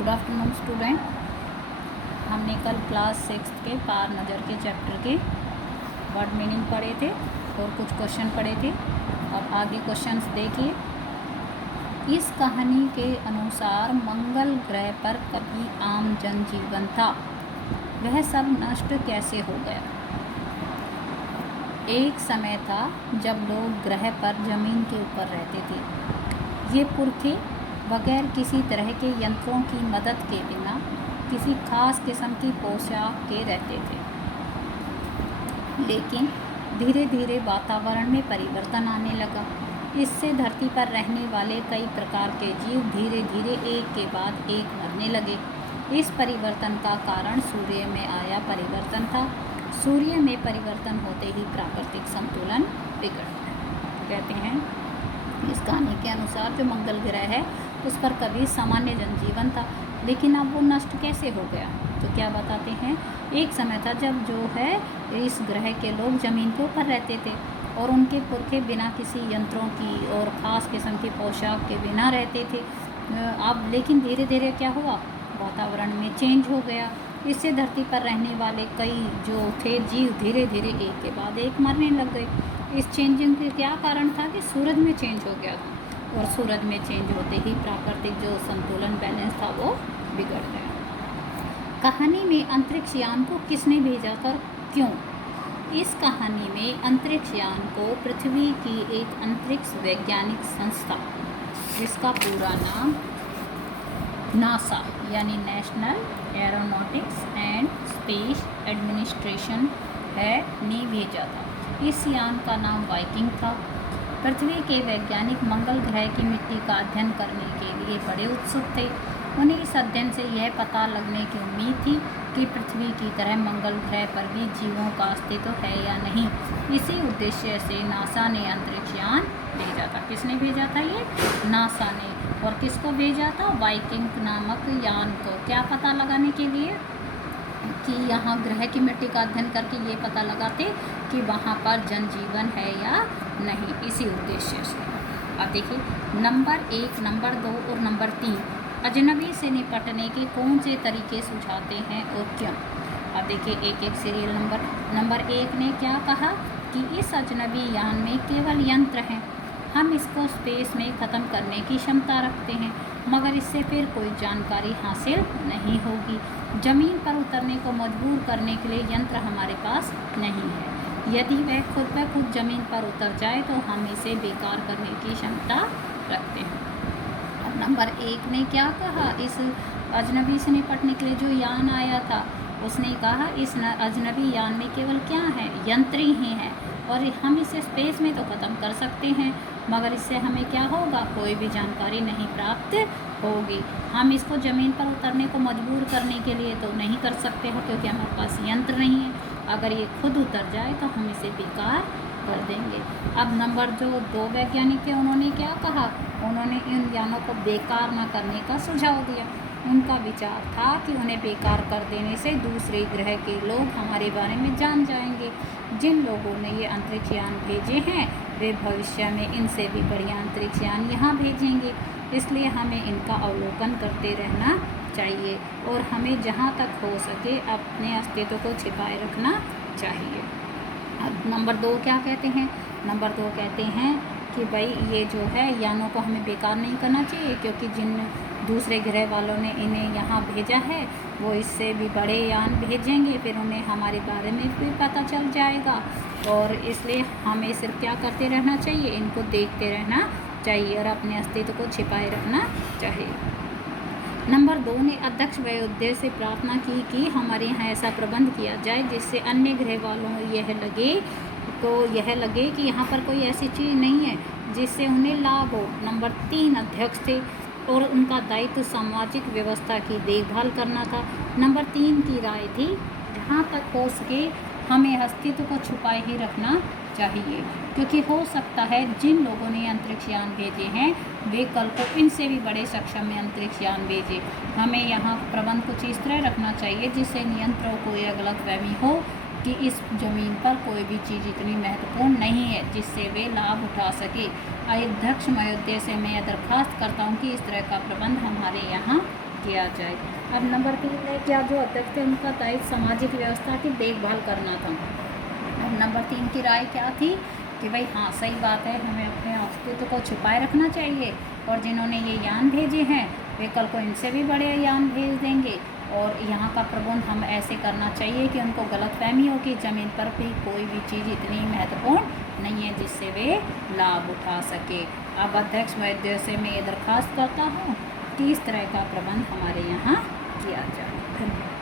Good afternoon student. हमने कल class 6 के पार नज़र के चैप्टर के वर्ड मीनिंग पढ़े थे और कुछ क्वेश्चन पढ़े थे। अब आगे क्वेश्चंस देखिए। इस कहानी के अनुसार मंगल ग्रह पर कभी आम जनजीवन था, वह सब नष्ट कैसे हो गया। एक समय था जब लोग ग्रह पर जमीन के ऊपर रहते थे। ये पुरखे बगैर किसी तरह के यंत्रों की मदद के बिना किसी खास किस्म की पोशाक के रहते थे। लेकिन धीरे धीरे वातावरण में परिवर्तन आने लगा। इससे धरती पर रहने वाले कई प्रकार के जीव धीरे धीरे एक के बाद एक मरने लगे। इस परिवर्तन का कारण सूर्य में आया परिवर्तन था। सूर्य में परिवर्तन होते ही प्राकृतिक संतुलन बिगड़ गया। कहते हैं इस कहानी के अनुसार जो मंगल ग्रह है उस पर कभी सामान्य जनजीवन था, लेकिन अब वो नष्ट कैसे हो गया। तो क्या बताते हैं, एक समय था जब जो है इस ग्रह के लोग ज़मीन के ऊपर रहते थे और उनके पुरखे बिना किसी यंत्रों की और ख़ास किस्म की पोशाक के बिना रहते थे। अब लेकिन धीरे धीरे क्या हुआ, वातावरण में चेंज हो गया। इससे धरती पर रहने वाले कई जो थे जीव धीरे धीरे एक के बाद एक मरने लग गए। इस चेंजिंग के क्या कारण था कि सूरज में चेंज हो गया और सूरज में चेंज होते ही प्राकृतिक जो संतुलन बैलेंस था वो बिगड़ गया। कहानी में अंतरिक्ष यान को किसने भेजा था, क्यों। इस कहानी में अंतरिक्ष यान को पृथ्वी की एक अंतरिक्ष वैज्ञानिक संस्था, जिसका पूरा नाम नासा यानी national aeronautics and space administration है, ने भेजा था। इस यान का नाम वाइकिंग था। पृथ्वी के वैज्ञानिक मंगल ग्रह की मिट्टी का अध्ययन करने के लिए बड़े उत्सुक थे। उन्हें इस अध्ययन से यह पता लगने की उम्मीद थी कि पृथ्वी की तरह मंगल ग्रह पर भी जीवों का अस्तित्व है या नहीं। इसी उद्देश्य से नासा ने अंतरिक्ष यान भेजा था। किसने भेजा था, ये नासा ने। और किसको भेजा था, वाइकिंग नामक यान को। क्या पता लगाने के लिए कि यहाँ ग्रह की मिट्टी का अध्ययन करके ये पता लगाते कि वहाँ पर जनजीवन है या नहीं, इसी उद्देश्य से। अब देखिए नंबर 1, नंबर 2 और नंबर 3 अजनबी से निपटने के कौन से तरीके सुझाते हैं और क्यों। अब देखिए एक एक सीरियल नंबर 1 ने क्या कहा कि इस अजनबी यान में केवल यंत्र हैं, हम इसको स्पेस में ख़त्म करने की क्षमता रखते हैं, मगर इससे फिर कोई जानकारी हासिल नहीं होगी। ज़मीन पर उतरने को मजबूर करने के लिए यंत्र हमारे पास नहीं है। यदि वह खुद ब खुद ज़मीन पर उतर जाए तो हम इसे बेकार करने की क्षमता रखते हैं। अब नंबर 1 ने क्या कहा, इस अजनबी से निपटने के लिए जो यान आया था उसने कहा इस अजनबी यान में केवल क्या है, यंत्र ही हैं और हम इसे स्पेस में तो ख़त्म कर सकते हैं, मगर इससे हमें क्या होगा, कोई भी जानकारी नहीं प्राप्त होगी। हम इसको ज़मीन पर उतरने को मजबूर करने के लिए तो नहीं कर सकते हैं क्योंकि हमारे पास यंत्र नहीं है। अगर ये खुद उतर जाए तो हम इसे बेकार कर देंगे। अब नंबर जो 2 वैज्ञानिक थे उन्होंने क्या कहा, उन्होंने इन यानों को बेकार न करने का सुझाव दिया। उनका विचार था कि उन्हें बेकार कर देने से दूसरे ग्रह के लोग हमारे बारे में जान जाएंगे। जिन लोगों ने ये अंतरिक्ष यान भेजे हैं वे भविष्य में इनसे भी बढ़िया अंतरिक्ष यान यहाँ भेजेंगे, इसलिए हमें इनका अवलोकन करते रहना चाहिए और हमें जहाँ तक हो सके अपने अस्तित्व को छिपाए रखना चाहिए। अब नंबर 2 क्या कहते हैं, नंबर 2 कहते हैं कि भाई ये जो है यानों को हमें बेकार नहीं करना चाहिए, क्योंकि जिन दूसरे ग्रह वालों ने इन्हें यहाँ भेजा है वो इससे भी बड़े यान भेजेंगे, फिर उन्हें हमारे बारे में भी पता चल जाएगा और इसलिए हमें सिर्फ क्या करते रहना चाहिए, इनको देखते रहना चाहिए और अपने अस्तित्व को छिपाए रखना चाहिए। नंबर 2 ने अध्यक्ष वयोदय से प्रार्थना की कि हमारे यहाँ ऐसा प्रबंध किया जाए जिससे अन्य ग्रह वालों यह लगे कि यहाँ पर कोई ऐसी चीज़ नहीं है जिससे उन्हें लाभ हो। नंबर 3 अध्यक्ष थे और उनका दायित्व सामाजिक व्यवस्था की देखभाल करना था। नंबर 3 की राय थी जहाँ तक हो सके हमें अस्तित्व को छुपाए ही रखना चाहिए, क्योंकि हो सकता है जिन लोगों ने अंतरिक्ष यान भेजे हैं वे कल को इनसे भी बड़े सक्षम में अंतरिक्ष यान भेजे। हमें यहाँ प्रबंध कुछ इस तरह रखना चाहिए जिससे नियंत्रणों को यह गलतफहमी हो कि इस ज़मीन पर कोई भी चीज़ इतनी महत्वपूर्ण नहीं है जिससे वे लाभ उठा सके। अध्यक्ष महोदय से मैं दरख्वास्त करता हूँ कि इस तरह का प्रबंध हमारे यहाँ किया जाए। अब नंबर 3 में क्या जो अध्यक्ष थे उनका दायित्व सामाजिक व्यवस्था की देखभाल करना था। अब नंबर 3 की राय क्या थी कि भाई हाँ सही बात है, हमें अपने अस्तित्व को छुपाए रखना चाहिए और जिन्होंने ये यान भेजे हैं वे कल को इनसे भी बड़े यान भेज देंगे और यहाँ का प्रबंध हम ऐसे करना चाहिए कि उनको गलतफहमी हो कि ज़मीन पर भी कोई भी चीज़ इतनी महत्वपूर्ण नहीं है जिससे वे लाभ उठा सके। अब अध्यक्ष महोदय से मैं ये दरख्वास्त करता हूँ कि इस तरह का प्रबंध हमारे यहाँ किया जाए। धन्यवाद।